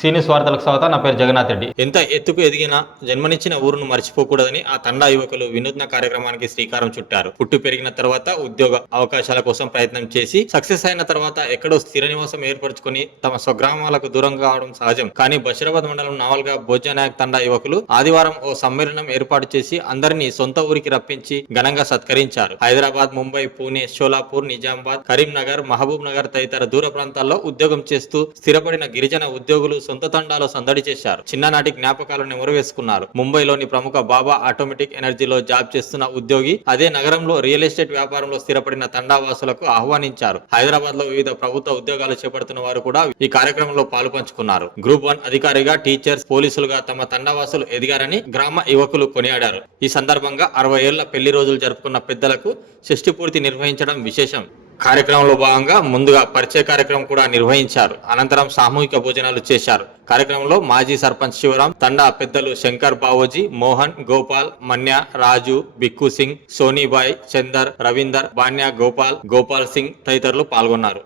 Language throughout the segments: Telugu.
సీనియస్ వార్తలకు స్వాగతం నా పేరు జగన్నాథ్ రెడ్డి. ఎంత ఎత్తుకు ఎదిగినా జన్మనిచ్చిన ఊరును మర్చిపోకూడదని ఆ తండా యువకులు వినూత్న కార్యక్రమానికి శ్రీకారం చుట్టారు. పుట్టు పెరిగిన తర్వాత ఉద్యోగ అవకాశాల కోసం ప్రయత్నం చేసి సక్సెస్ అయిన తర్వాత ఎక్కడో స్థిర నివాసం ఏర్పరచుకొని తమ స్వగ్రామాలకు దూరం కావడం సహజం. కానీ బషీరాబాద్ మండలం నావల్గా భోజనాయక్ తండా యువకులు ఆదివారం ఓ సమ్మేళనం ఏర్పాటు చేసి అందరినీ సొంత ఊరికి రప్పించి ఘనంగా సత్కరించారు. హైదరాబాద్ ముంబై పూణే షోలాపూర్ నిజామాబాద్ కరీంనగర్ మహబూబ్ నగర్ తదితర దూర ప్రాంతాల్లో ఉద్యోగం చేస్తూ స్థిరపడిన గిరిజన ఉద్యోగులు సొంత తండాలో సందడి చేశారు. చిన్ననాటి జ్ఞాపకాలను నెమరువేసుకున్నారు. ముంబైలోని ప్రముఖ బాబా ఆటోమేటిక్ ఎనర్జీలో జాబ్ చేస్తున్న ఉద్యోగి అదే నగరంలో రియల్ ఎస్టేట్ వ్యాపారంలో స్థిరపడిన తండావాసులకు ఆహ్వానించారు. హైదరాబాద్లో వివిధ ప్రభుత్వ ఉద్యోగాలు చేపడుతున్న వారు కూడా ఈ కార్యక్రమంలో పాలు పంచుకున్నారు గ్రూప్ వన్ అధికారిగా టీచర్స్ పోలీసులుగా తమ తండావాసులు ఎదిగారని గ్రామ యువకులు కొనియాడారు. ఈ సందర్భంగా అరవై ఏళ్ళ పెళ్ళి రోజులు జరుపుకున్న పెద్దలకు షష్టి పూర్తి నిర్వహించడం విశేషం. కార్యక్రమంలో భాగంగా ముందుగా పరిచయ కార్యక్రమం కూడా నిర్వహించారు. అనంతరం సామూహిక భోజనాలు చేశారు. కార్యక్రమంలో మాజీ సర్పంచ్ శివరాం తండా పెద్దలు శంకర్ బావోజీ మోహన్ గోపాల్ మన్య రాజు బిక్కు సింగ్ సోనీబాయ్ చందర్ రవీందర్ బాన్యా గోపాల్ గోపాల్ సింగ్ తదితరులు పాల్గొన్నారు.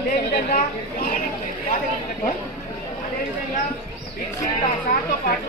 అదేవిధంగా అదేవిధంగా సార్తో పాటు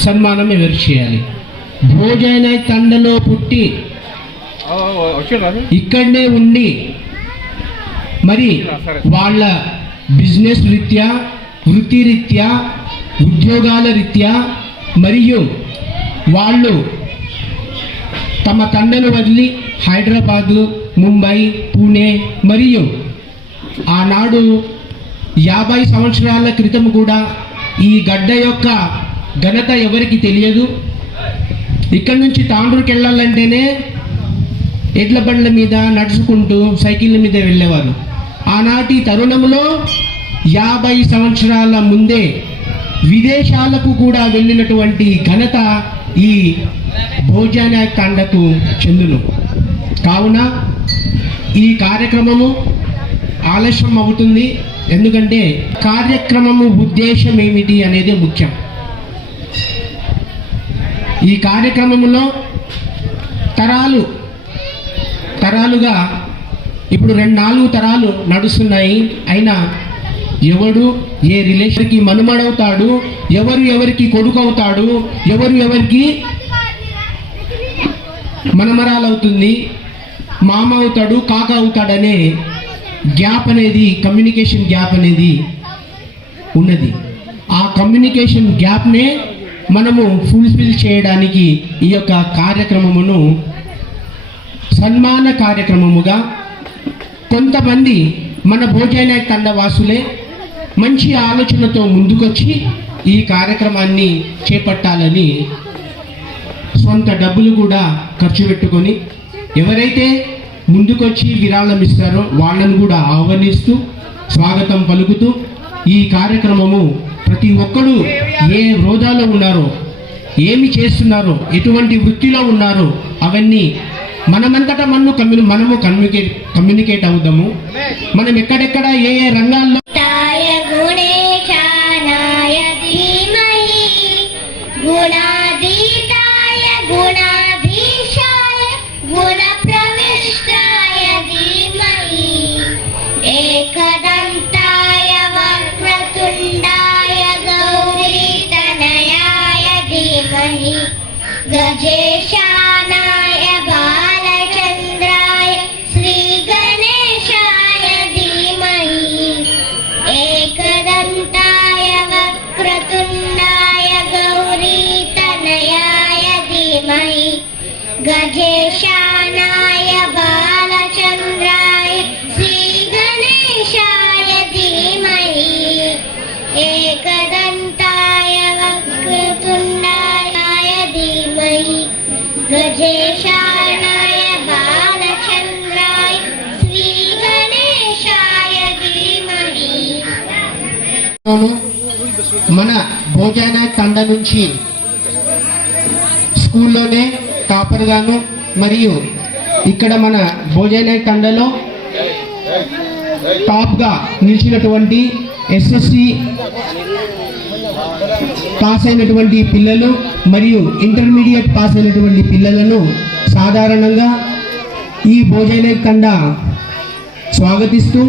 సన్మానం ఎవరు చేయాలి? భోజన తండలో పుట్టి ఇక్కడనే ఉండి మరి వాళ్ళ బిజినెస్ రీత్యా వృత్తి రీత్యా ఉద్యోగాల రీత్యా మరియు వాళ్ళు తమ తండను వదిలి హైదరాబాదు ముంబై పూణే మరియు ఆనాడు యాభై సంవత్సరాల క్రితం కూడా ఈ గడ్డ యొక్క ఘనత ఎవరికి తెలియదు? ఇక్కడ నుంచి తాండూరుకి వెళ్ళాలంటేనే ఎడ్ల బండ్ల మీద నడుచుకుంటూ సైకిళ్ళ మీద వెళ్ళేవారు. ఆనాటి తరుణంలో యాభై సంవత్సరాల ముందే విదేశాలకు కూడా వెళ్ళినటువంటి ఘనత ఈ భోజన తండకు చెందును. కావున ఈ కార్యక్రమము ఆలస్యం అవుతుంది. ఎందుకంటే కార్యక్రమము ఉద్దేశం ఏమిటి అనేది ముఖ్యం. ఈ కార్యక్రమంలో తరాలు తరాలుగా ఇప్పుడు రెండు నాలుగు తరాలు నడుస్తున్నాయి. అయినా ఎవడు ఏ రిలేషన్కి మనుమడవుతాడు ఎవరు ఎవరికి కొడుకు అవుతాడు ఎవరు ఎవరికి మనమరాలవుతుంది మామ అవుతాడు కాక అవుతాడనే గ్యాప్ అనేది కమ్యూనికేషన్ గ్యాప్ అనేది ఉన్నది. ఆ కమ్యూనికేషన్ గ్యాప్నే మనము ఫుల్ఫిల్ చేయడానికి ఈ యొక్క కార్యక్రమమును సన్మాన కార్యక్రమముగా కొంతమంది మన భోజన తండవాసులే మంచి ఆలోచనతో ముందుకొచ్చి ఈ కార్యక్రమాన్ని చేపట్టాలని సొంత డబ్బులు కూడా ఖర్చు పెట్టుకొని ఎవరైతే ముందుకొచ్చి విరాళం ఇస్తారో వాళ్ళను కూడా ఆహ్వానిస్తూ స్వాగతం పలుకుతూ ఈ కార్యక్రమము ప్రతి ఒక్కరూ ఏ హోదాలో ఉన్నారో ఏమి చేస్తున్నారో ఎటువంటి వృత్తిలో ఉన్నారో అవన్నీ మనమంతటా మనము కమ్యూ మనము కమ్యూనికేట్ కమ్యూనికేట్ అవుదాము. మనం ఎక్కడెక్కడ ఏ ఏ రంగాల్లో गजेशानाय बालचन्द्राय श्रीगणेशाय धीमहि एकदन्ताय वक्रतुण्डाय धीमहि गजेशानाय बालचन्द्राय श्रीगणेशाय धीमहि మన భోజన తండ నుంచి స్కూల్లోనే టాపర్గాను మరియు ఇక్కడ మన భోజన తండలో టాప్గా నిలిచినటువంటి ఎస్ఎస్సి పాస్ అయినటువంటి పిల్లలు మరియు ఇంటర్మీడియట్ పాస్ అయినటువంటి పిల్లలను సాధారణంగా ఈ భోజన తండ స్వాగతిస్తూ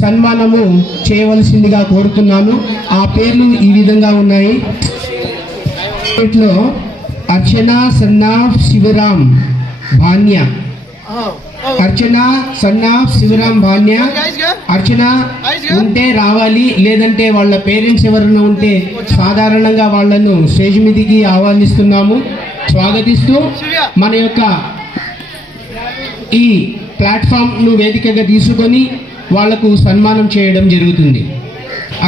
సన్మానము చేయవలసిందిగా కోరుతున్నాను. ఆ పేర్లు ఈ విధంగా ఉన్నాయి. వీటిలో Archana son of Sivaram Bhanya. Archana son of Sivaram Bhanya. Archana ఉంటే రావాలి లేదంటే వాళ్ళ పేరెంట్స్ ఎవరైనా ఉంటే సాధారణంగా వాళ్ళను స్టేజ్ మీదికి ఆహ్వానిస్తున్నాము. స్వాగతిస్తూ మన యొక్క ఈ ప్లాట్ఫామ్ను వేదికగా తీసుకొని వాళ్ళకు సన్మానం చేయడం జరుగుతుంది.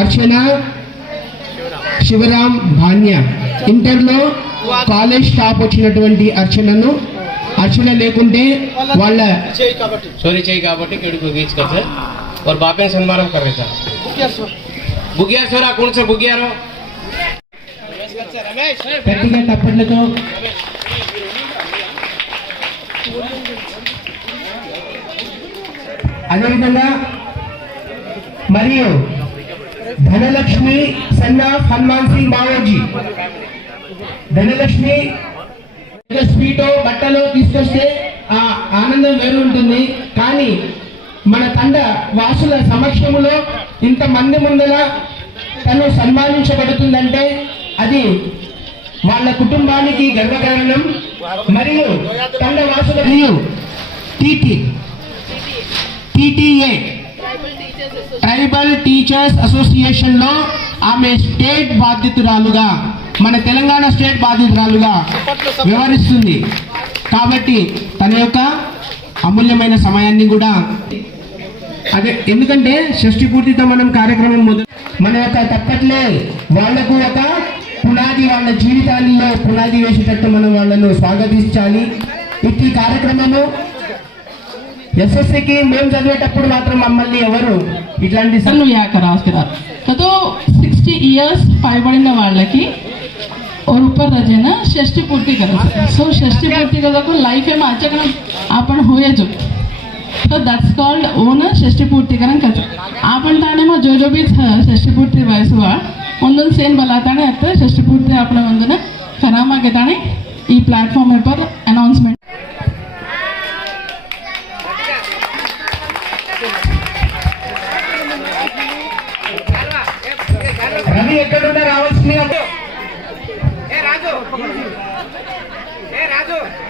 అర్చన శివరాం భాన్య. ఇంటర్లో కాలేజ్ టాప్ వచ్చినటువంటి అర్చనను అర్చన లేకుంటే వాళ్ళ चोरी चाहिए కాబట్టి केड़ी को गीच कर सर और बापे ने सम्मान कर रहे सर बुगियार सोरा कौन सा बुगियारो గట్టిగా తప్పట్లతో అదేవిధంగా మరియు ధనలక్ష్మి సన్నా హనుమాన్ సింగ్ బావోజీ ధనలక్ష్మి స్వీటో బట్టలో తీసుకొస్తే ఆ ఆనందం వేరు ఉంటుంది కానీ మన తండ వాసుల సమక్షంలో ఇంతమంది ముందర తను సన్మానించబడుతుందంటే అది వాళ్ళ కుటుంబానికి గర్వకారణం. మరియు తండ వాసుల మరియు టీటీఏ ట్రైబల్ టీచర్స్ అసోసియేషన్లో ఆమె స్టేట్ బాధ్యతురాలుగా మన తెలంగాణ స్టేట్ బాధితురాలుగా వ్యవహరిస్తుంది. కాబట్టి తన యొక్క అమూల్యమైన సమయాన్ని కూడా అదే ఎందుకంటే షష్టి పూర్తితో మనం కార్యక్రమం మొదలు మన యొక్క తప్పట్లే వాళ్ళకు ఒక పునాది వాళ్ళ జీవితాల్లో పునాది వేసేటట్టు మనం వాళ్ళను స్వాగతించాలి. ఇట్టి కార్యక్రమము ఎస్ఎస్సికి మేము చదివేటప్పుడు మాత్రం మమ్మల్ని ఎవరు ఇట్లాంటి సన్ను యాక రాస్తున్నారు. సిక్స్టీ ఇయర్స్ పైబడిన వాళ్ళకి और ऊपर रजे ना षष्ठी पूर्ती करायचं सो षष्ठी पूर्ती करता लाईफ आहे माझ्याकडे आपण होयाचो तो दॅट्स कॉल्ड ओन षष्ठी पूर्तीकरण करतो आपण ताणे मग जो जो बी षष्ठी पूर्ती ವಯಸ್ಸುವ ಒಂದೊಂದು ಸೇನ್ ಬಲಾತಾನೆ ಅತ್ತ ಷಷ್ಠಿ ಪೂರ್ತಿ आपण ಒಂದನ್ನ ಖರಾಮಾಗೆ ತಾನೆ ಈ ಪ್ಲಾಟ್ಫಾರ್ಮ್ ಪರ್ ಅನೌನ್ಸ್ಮೆಂಟ್ రవి ఎక్కడున్నా రావాల్సింది రాజు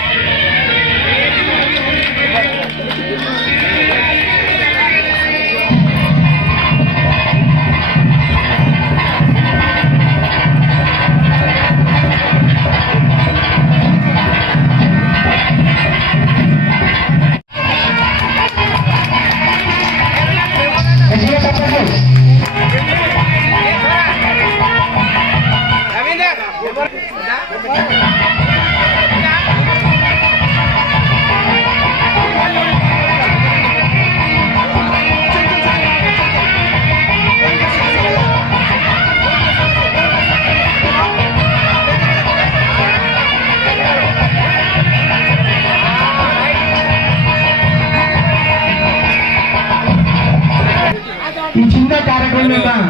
చిన్న కార్యక్రమం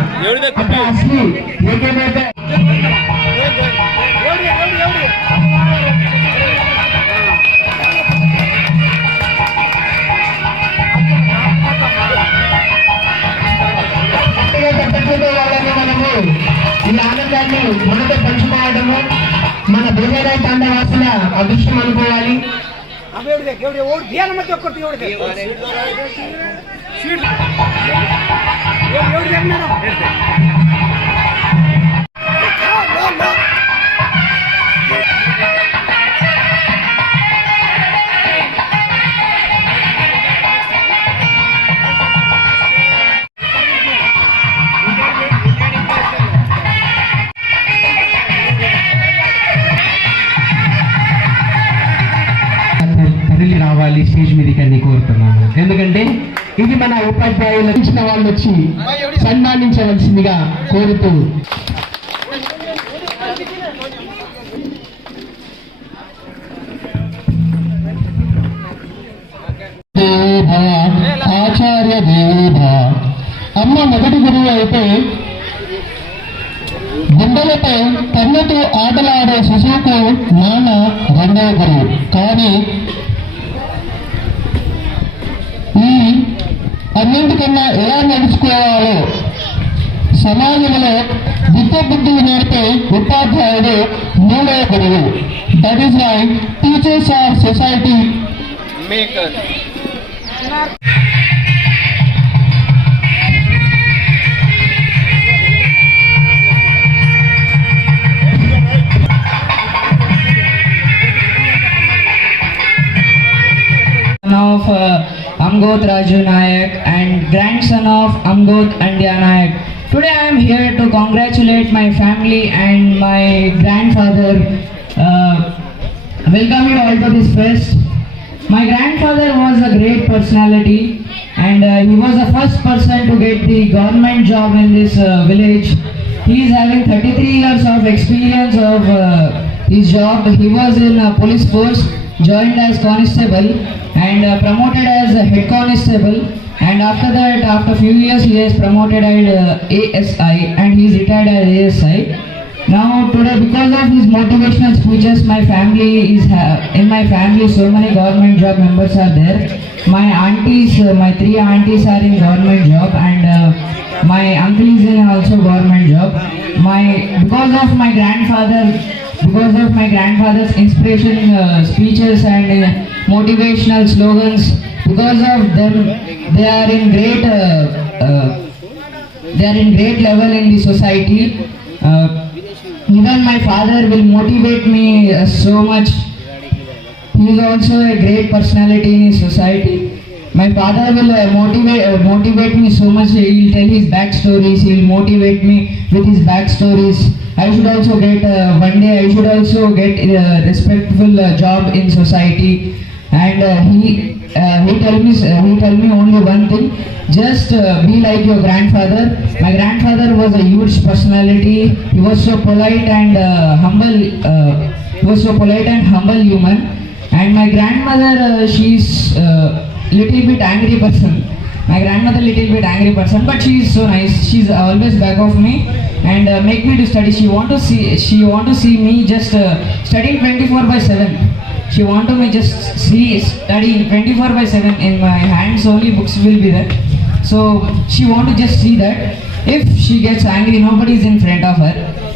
అప్పుడు అసలు ఏకేమైతే వ్యక్తిగత పద్ధతిలో వాళ్ళని మనము ఈ ఆనందాన్ని మనతో పంచుకోవడము మన భూమిరాయ తండవాసుల అదృష్టం అనుకోవాలి ಅವೇ ಹೊಡಿಬೇಕು ಎವಡಿ ಅವ್ರು ಮತ್ತೆ ಕೊಡ್ತೀವಿ ಹೊಡಿದೆ స్టేజ్ మీదకి అన్ని కోరుతున్నాను. ఎందుకంటే ఇది మన ఉపాధ్యాయులు ఇచ్చిన వాళ్ళు వచ్చి సన్మానించవలసిందిగా కోరుతూ ఆచార్య దేవ అమ్మ మొదటి గురువు అయితే గుండెలపై కన్నుతో ఆటలాడే శిశువుకు నాన్న రెండవ గురువు. కానీ అన్నింటికన్నా ఎలా నడుచుకోవాలో సమాజంలో విద్య బుద్ధి నేర్పే ఉపాధ్యాయుడు మూడవ గురువు that is why teachers are society son of uh, Amgot Raju Nayak and grandson of Amgot Andya Nayak. Today I am here to congratulate my family and my grandfather. Uh, welcome you all to this fest. My grandfather was a great personality and uh, he was the first person to get the government job in this uh, village. He is having 33 years of experience of uh, his job. He was in police force, joined as constable and uh, promoted as head constable. And after that, after few years, he is promoted as uh, ASI and he is retired as ASI. Now today, because of his motivational speeches, my family is in my family. So many government job members are there. My aunties, uh, my three aunties are in government job, and uh, my uncle is in also government job. My because of my grandfather, because of my grandfather's inspiration uh, speeches and uh, motivational slogans, because of them, they are in great. Uh, uh, they are in great level in the society. Uh, even my father will motivate me so much. He is also a great personality in society. My father will uh, motivate uh, motivate me so much. He will tell his backstories. He will motivate me with his backstories. I should also get uh, one day. I should also get a respectful uh, job in society. And uh, he uh, he tell me uh, he tell me only one thing. Just uh, be like your grandfather. My grandfather was a huge personality. He was so polite and uh, humble. Uh, he was so polite and humble human. And my grandmother, uh, she's uh, little bit angry person. My grandmother little bit angry person, but she is so nice. She's always back of me and uh, make me to study. She want to see. She want to see me just uh, studying 24 by 7. She want to me just see studying 24 by 7 in my hands only books will be there. So she want to just see that. If she gets angry, nobody is in front of her.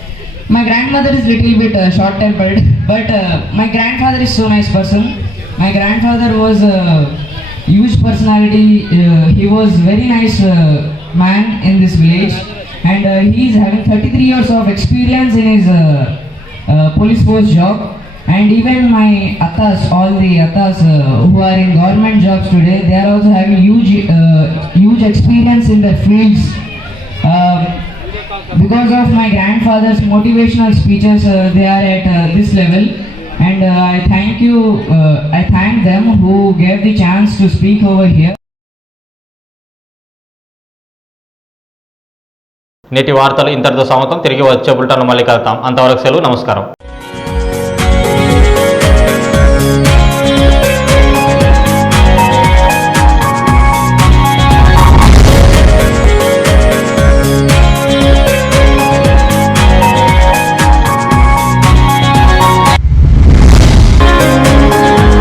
My grandmother is little bit uh, short-tempered, but uh, my grandfather is so nice person. My grandfather was a huge personality. Uh, he was very nice uh, man in this village, and uh, he is having 33 years of experience in his uh, uh, police force job. And even my atas, all the atas uh, who are in government jobs today, they are also having huge, uh, huge experience in their fields. Uh, because of my grandfather's motivational speeches, uh, they are at uh, this level. And uh, I thank you, uh, I thank them who gave the chance to speak over here. నేటి వార్తలు ఇంతటితో సమాప్తం తిరిగి వచ్చే బులెటిన్ మళ్ళీ కలుద్దాం అంతవరకు సెలవు నమస్కారం